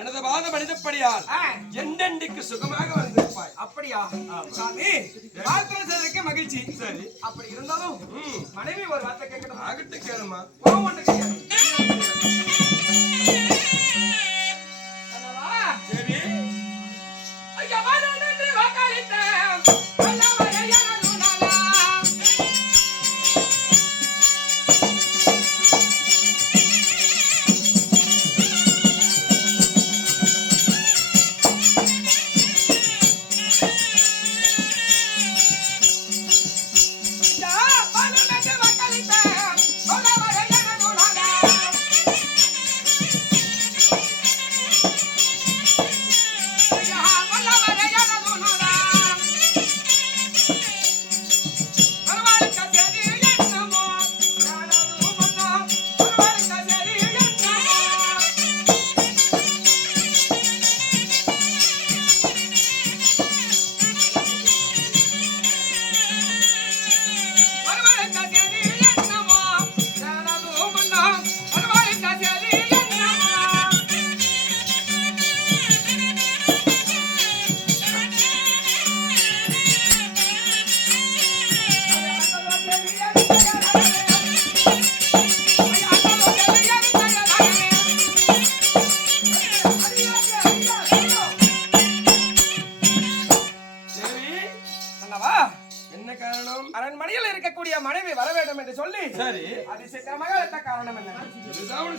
எனது வாத மனிதப்படியால் என்னென்னைக்கு சுகமாக வந்திருப்பாய். அப்படியா சாமி? வார்த்தை செய்வதற்கு மகிழ்ச்சி. சரி, அப்படி இருந்தாலும் மனைவி ஒரு வார்த்தை கேட்கணும். ஆகட்டு கேளுமா. ஒன்று கேட்கணும். சரி, ஐயா வாழ வாக்களித்த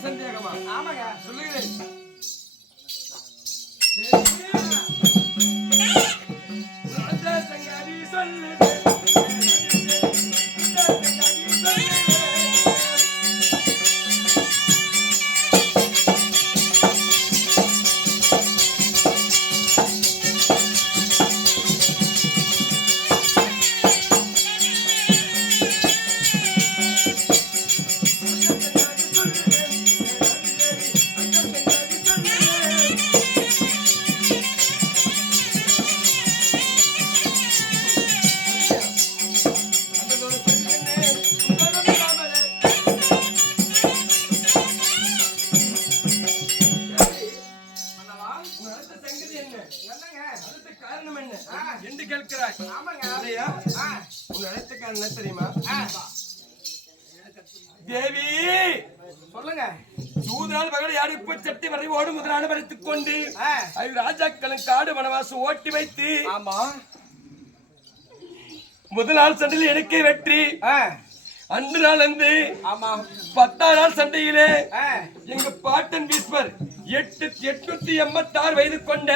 சந்தேகமா? ஆமாங்க. சொல்லுகிறேன். சங்கதி சொல்லு காரணம் என்ன என்று கேட்கிறாய். உன் அழைத்தக்காரன் என்ன தெரியுமா? தேவி சொல்லுங்க. சூதால் பகல் யாருக்கு சட்டி வரை ஓடு முதலான வரைத்துக் கொண்டு ராஜாக்களும் காடு வனவாசம் ஓட்டி வைத்து ஆமா முதல் நாள் சண்டையில் எனக்கே வெற்றி. அன்று நாள் வந்து 10ஆம் நாள் சண்டையிலே எங்க பாட்டன் வீஸ்வர் 886 வயது கொண்ட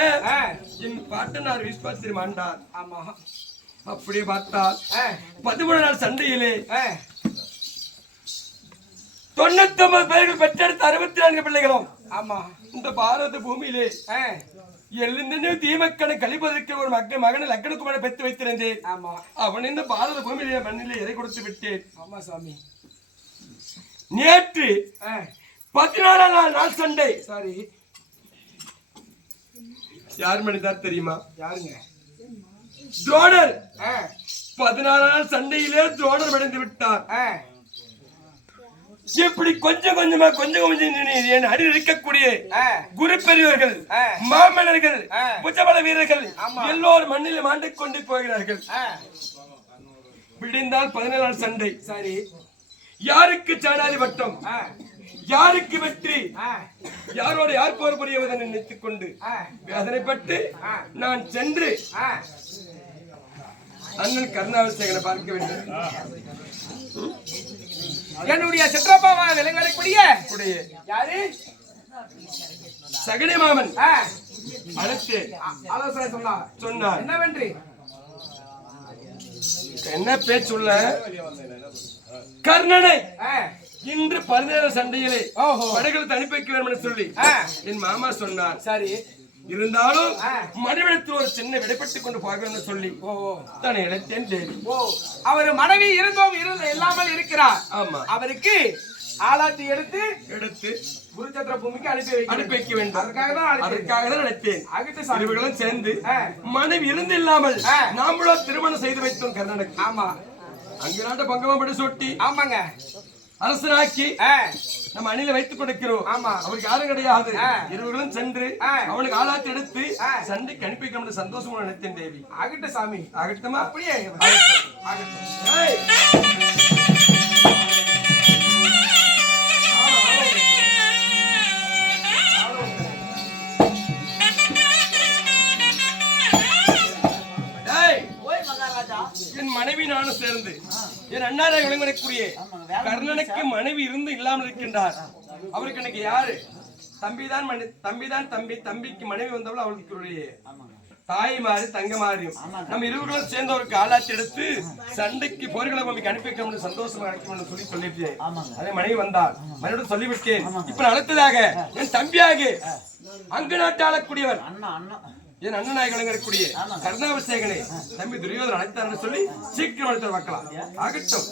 எங்க பாட்டனார் வீஸ்வர் திருமாண்டார். அப்படியே பார்த்தால் 13 நாள் சண்டையிலே 99 பேர்கள் பெற்றெடுத்த 64 பிள்ளைகளும் இந்த பாரத பூமியிலே எழுந்தே தீமக்கனை கழிப்பதற்கு ஒரு மகனை லக்கணக்குமான பெற்று வைத்திருந்தேன். அவன் இந்த பாரத பூமியிலே மண்ணிலே எதை கொடுத்து விட்டேன். நேற்று 14ஆம் நாள் சண்டை. சாரி, யார் மனிதர் தெரியுமா? யாருங்க? துரோணர். 14ஆம் நாள் சண்டையிலே துரோணர் அடைந்து விட்டார். இப்படி கொஞ்சம் கொஞ்சமா அடி இருக்கக்கூடிய குரு பெரியவர்கள், மாமன்னர்கள், புஜபல வீரர்கள் எல்லோரும் மண்ணில் மாண்டு கொண்டு போகிறார்கள். விடிந்தால் 17 நாள் சண்டை. சரி, யாருக்கு சாணாதி வட்டம், யாருக்கு வெற்றி, யாரோட யார் போர் புரியவதை நினைத்துக் கொண்டு வேதனைப்பட்டு நான் சென்று அண்ணன் கருணாபிஷேகனை பார்க்க வேண்டும். என்னுடைய சிற்றப்பாவா விலங்கக்கூடிய யாரு? சகனி மாமன் அழைத்து ஆலோசனை சொன்னார். என்னவென்று? என்ன பேச்சுள்ள கர்ணனை இன்று 17 சண்டையிலே படைகளுக்கு அனுப்பி வைக்க வேண்டும் என்று சொல்லி என் மாமா சொன்னார். சரி, இருந்தாலும் மனைவிடத்தில் ஒரு சின்ன விடைபெற்றுக் கொண்டு போக வேண்டும் சொல்லி தான் இழைத்தேன் தேவி. அவர் மனைவி இருந்தோம் இல்லாமல் இருக்கிறார். ஆமா, அவருக்கு ஆளாத்தி எடுத்து குருச்சத்திர பூமிக்கு அனுப்பி வைக்க வேண்டும். அதற்காக தான் நினைத்தேன். இருவர்களும் சேர்ந்து மனைவி இருந்து இல்லாமல் நாமளும் திருமணம் செய்து வைத்தோம் கர்ணனுக்கு. ஆமா, அங்கு நாட்ட பங்கமப்படி சொட்டி ஆமாங்க அரசனாக்கி நம்ம அணில வைத்துக் கொடுக்கிறோம். ஆமா, அவருக்கு யாரும் கிடையாது. இருவர்களும் சென்று அவனுக்கு ஆளாத்தி எடுத்து சண்டைக்கு அனுப்பி வைக்க சந்தோஷமா நினைத்தேன் தேவி. ஆகட்டும் சாமி, ஆகட்டுமா? அப்படியே என் மனைவி நானும் சேர்ந்து என் அண்ணாரை விளங்கக்கூடிய கர்ணனுக்கு மனைவி இருந்து இல்லாமல் இருக்கின்றார். அவருக்கு எனக்கு யாரு? தம்பிதான் தம்பி. தம்பிக்கு மனைவி வந்தவள் அவளுக்கு தாய் மாறி தங்க மாறியும் நம்ம இருவர்களும் சேர்ந்தவருக்கு ஆளாத்தி எடுத்து சண்டைக்கு போர்களை அனுப்பி வைக்க சந்தோஷமா கிடைக்கும் சொல்லி சொல்லிட்டு அதே மனைவி வந்தார். மனைவியோட சொல்லிவிட்டேன். இப்ப அடுத்ததாக என் தம்பியாக அங்கு நாட்டு ஆளக்கூடியவர் என் அண்ணனாய் விளங்கக்கூடிய கருணாபிஷேகனை தம்பி துரியோதனை அழைத்தார்னு சொல்லி சீக்கிரம் அழைத்து வைக்கலாம். ஆகட்டும்.